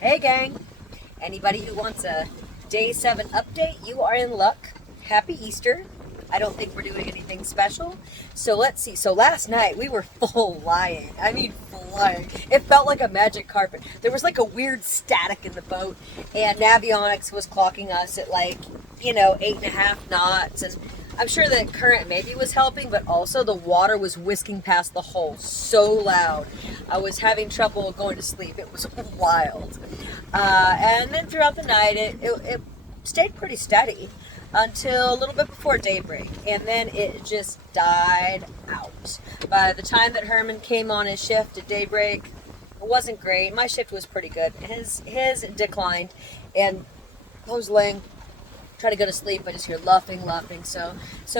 Hey gang, anybody who wants a day 7 update, you are in luck. Happy Easter. I don't think we're doing anything special. So let's see. So last night we were flying. I mean flying. It felt like a magic carpet. There was like a weird static in the boat, and Navionics was clocking us at 8.5 knots. And I'm sure the current maybe was helping, but also the water was whisking past the hull so loud. I was having trouble going to sleep. It was wild. And then throughout the night, it stayed pretty steady until a little bit before daybreak, and then it just died out. By the time that Herman came on his shift at daybreak, it wasn't great. My shift was pretty good. His declined, and I was laying, trying to go to sleep. I just hear luffing. So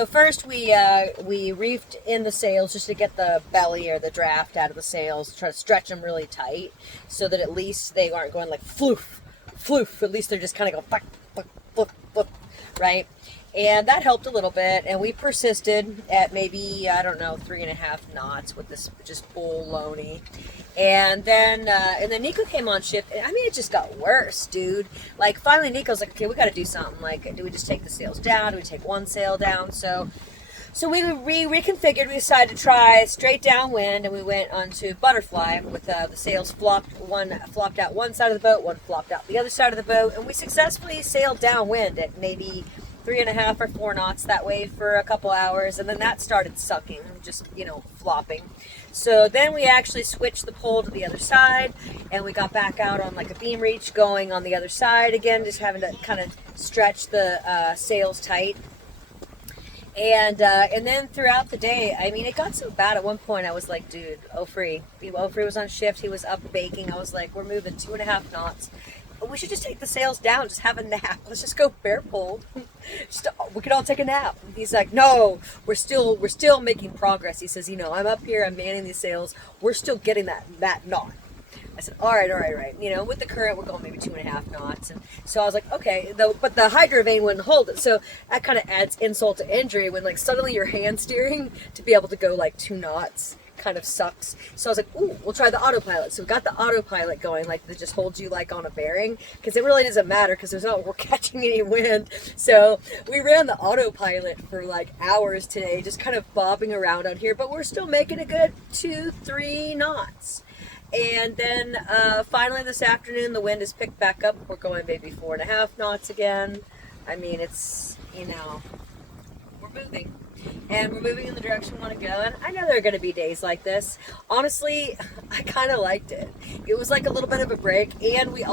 first we reefed in the sails just to get the belly or the draft out of the sails, try to stretch them really tight so that at least they aren't going like floof, floof. At least they're just kind of go fuck, floof, floof, right? And that helped a little bit, and we persisted at maybe, 3.5 knots with this just bull loney. And then Nico came on shift, and I mean, it just got worse, dude. Like, finally Nico's like, okay, we gotta do something. Like, do we just take the sails down? Do we take one sail down? So we reconfigured. We decided to try straight downwind, and we went onto butterfly with the sails flopped. One flopped out one side of the boat, one flopped out the other side of the boat, and we successfully sailed downwind at maybe 3.5 or 4 knots that way for a couple hours, and then that started sucking, just flopping. So then we actually switched the pole to the other side, and we got back out on like a beam reach going on the other side again, just having to kind of stretch the sails tight. And then throughout the day, I mean, it got so bad at one point, I was like, dude, Ofri was on shift, he was up baking. I was like, we're moving 2.5 knots. We should just take the sails down, just have a nap. Let's just go bare pulled. We could all take a nap. He's like, no, we're still making progress. He says, I'm up here, I'm manning these sails. We're still getting that knot. I said, all right. With the current, we're going maybe 2.5 knots. And so I was like, okay, but the hydrovane wouldn't hold it. So that kind of adds insult to injury when like suddenly you're hand steering to be able to go like 2 knots. Kind of sucks. So I was like, ooh, we'll try the autopilot. So we got the autopilot going, like that just holds you like on a bearing, because it really doesn't matter because we're catching any wind. So we ran the autopilot for like hours today, just kind of bobbing around out here, but we're still making a good 2-3 knots. And then finally this afternoon the wind has picked back up. We're going maybe 4.5 knots again. I mean, it's we're moving. And we're moving in the direction we want to go. And I know there are going to be days like this. Honestly, I kind of liked it. It was like a little bit of a break. And we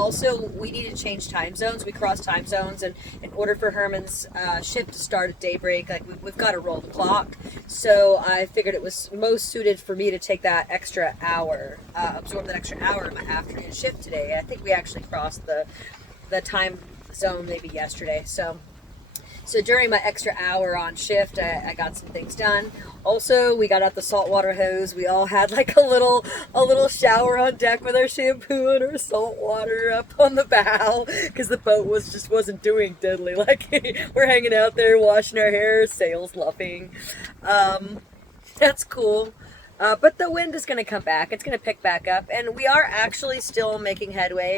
need to change time zones. We crossed time zones. And in order for Herman's shift to start at daybreak, like we've got to roll the clock. So I figured it was most suited for me to take that extra hour, absorb that extra hour in my afternoon shift today. I think we actually crossed the time zone maybe yesterday. So during my extra hour on shift, I got some things done. Also, we got out the saltwater hose. We all had like a little shower on deck with our shampoo and our salt water up on the bow because the boat wasn't doing diddly. Like we're hanging out there washing our hair, sails luffing. That's cool. But the wind is going to come back. It's going to pick back up, and we are actually still making headway.